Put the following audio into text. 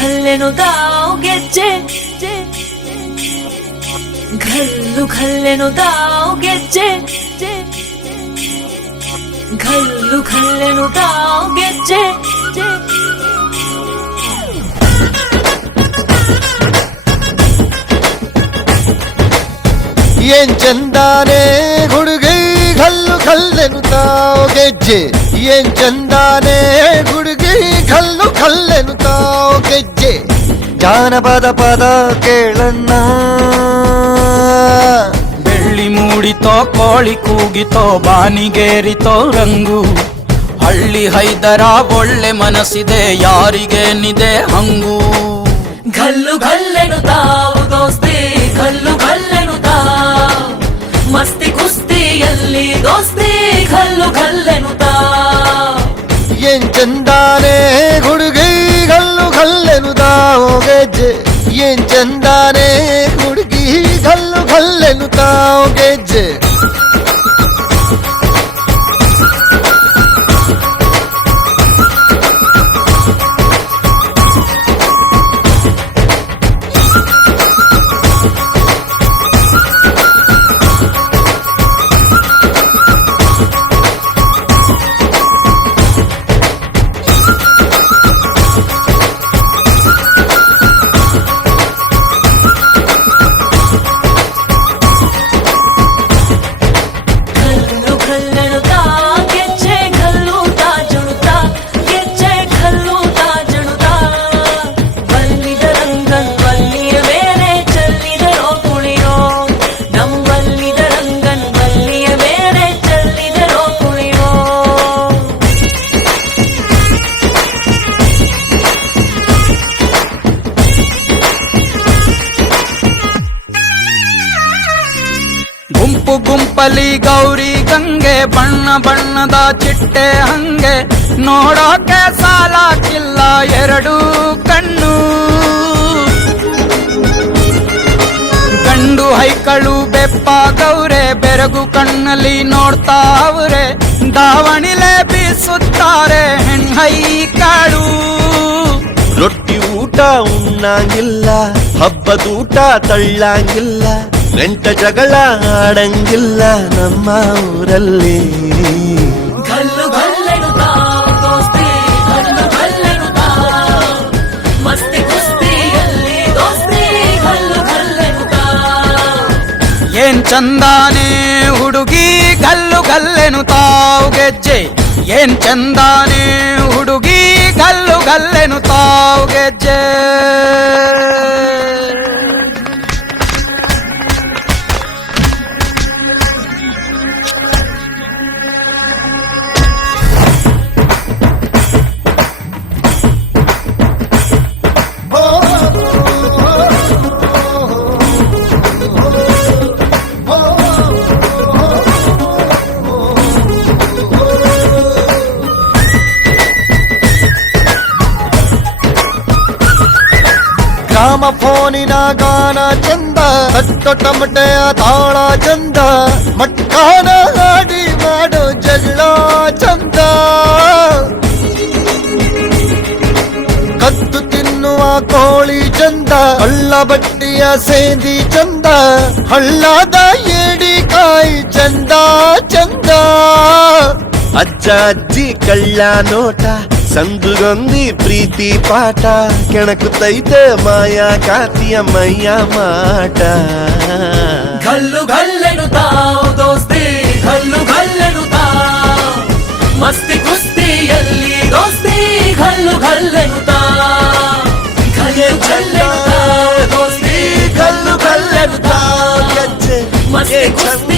ಖಲ್ಲೆನುದಾವ್ ಗೆಜ್ಜೆ ಘಲ್ಲು ಖಲ್ಲೆನುದಾವ್ ಗೆಜ್ಜೆ ಘಲ್ಲು ಖಲ್ಲೆನುದಾವ್ ಗೆಜ್ಜೆ ಏನ್ ಚಂದಾನೆ ಹುಡುಗಿ ಘಲ್ಲು ಖಲ್ಲೆನುತಾವ್ ಗೆಜ್ಜೆ ಏನ್ ಚಂದಾನೆ ಹುಡುಗಿ ಘಲ್ಲು ಖಲ್ಲೆನುತಾವ್ ಗೆಜ್ಜೆ ಜಾನಪದ ಪದ ಕೇಳಣ್ಣ ಬೆಳ್ಳಿ ಮೂಡಿತೋ ಕೋಳಿ ಕೂಗಿತೋ ಬಾನಿಗೇರಿತೋ ರಂಗು ಹಳ್ಳಿ ಹೈದರ ಒಳ್ಳೆ ಮನಸ್ಸಿದೆ ಯಾರಿಗೇನಿದೆ ಹಂಗು ಘಲ್ಲು ಘಲ್ಲೆನುತಾವ್ ದೋಸ್ತಿ ಘಲ್ಲು ಘಲ್ಲೆನುತಾವ್ ಮಸ್ತಿ ಕುಸ್ತಿಯಲ್ಲಿ ದೋಸ್ತಿ ಘಲ್ಲು ಘಲ್ಲೆನುತಾವ್ ಏನ್ ಚಂದಾನೆ ಹುಡುಗಿ ಘಲ್ಲು ಘಲ್ಲೆನುತಾವ್ ಗೆಜ್ಜೆ ಏನ್ ಚಂದಾನೆ ಹುಡುಗಿ ಘಲ್ಲು ಘಲ್ಲೆನುತಾವ್ ಗೆಜ್ಜೆ ಗುಂಪು ಗುಂಪಲಿ ಗೌರಿ ಗಂಗೆ ಬಣ್ಣ ಬಣ್ಣದ ಚಿಟ್ಟೆ ಹಂಗೆ ನೋಡೋಕೆ ಸಾಲಾಕಿಲ್ಲ ಎರಡು ಕಣ್ಣು ಗಂಡು ಹೈಕಳು ಬೆಪ್ಪಾಗವ್ರೆ ಬೆರಗು ಕಣ್ಣಲ್ಲಿ ನೋಡ್ತಾವ್ರೆ ದಾವಣಿಲೆ ಬೀಸುತ್ತಾರೆ ಹೆಣ್ಹೈಕಾಳು ರೊಟ್ಟಿ ಊಟ ಉಣ್ಣಂಗಿಲ್ಲ ಹಬ್ಬದೂಟ ತಳ್ಳಂಗಿಲ್ಲ ಗಂಟ ಜಗಳ ಆಡಂಗಿಲ್ಲ ನಮ್ಮ ಊರಲ್ಲಿ ಘಲ್ಲು ಘಲ್ಲೆನುತಾವ್ ದೋಸ್ತಿ ಘಲ್ಲು ಘಲ್ಲೆನುತಾವ್ ಮಸ್ತಿ ಕುಸ್ತಿಯಲ್ಲಿ ದೋಸ್ತಿ ಘಲ್ಲು ಘಲ್ಲೆನುತಾವ್ ಏನ್ ಚಂದಾನೆ ಹುಡುಗಿ ಘಲ್ಲು ಘಲ್ಲೆನುತಾವ್ ಗೆಜ್ಜೆ ಏನ್ ಚಂದಾನೆ ಹುಡುಗಿ ಘಲ್ಲು ಘಲ್ಲೆನುತಾವ್ ಗೆಜ್ಜೆ ಗ್ರಾಮ ಫೋನಿನ ಗಾನ ಚಂದ ಹತ್ತು ಟಮಟೆಯ ತಾಳ ಚಂದ ಮಟ್ಕಾನ ಹಾಡಿ ಮಾಡೋ ಜಗಳ ಚಂದ ಕತ್ತು ತಿನ್ನುವ ಕೋಳಿ ಚಂದ ಹಳ್ಳ ಬಟ್ಟಿಯ ಸೇಂದಿ ಚಂದ ಹಳ್ಳದ ಏಡಿಕಾಯಿ ಚಂದ ಚಂದ ಅಜ್ಜ ಅಜ್ಜಿ ಕಳ್ಳ ನೋಟ ಸಂದುಗೊಂದಿ ಪ್ರೀತಿ ಪಾಠ ಕೆಣಕುತ್ತೈತೆ ಮಾಯಾ ಕಾತಿಯ ಮೈಯ ಮಾಟ ಘಲ್ಲು ಘಲ್ಲೆನುತಾವ್ ದೋಸ್ತಿ ಘಲ್ಲು ಘಲ್ಲೆನುತಾವ್ ಮಸ್ತಿ ಕುಸ್ತಿಯಲ್ಲಿ ದೋಸ್ತಿ ಘಲ್ಲು ಘಲ್ಲೆನುತಾವ್ ಘಲ್ಲು ಘಲ್ಲೆನುತಾವ್ ದೋಸ್ತಿ ಘಲ್ಲು ಘಲ್ಲೆನುತಾವ್ ಗೆಜ್ಜೆ ಮಸ್ತಿ ಕುಸ್ತಿ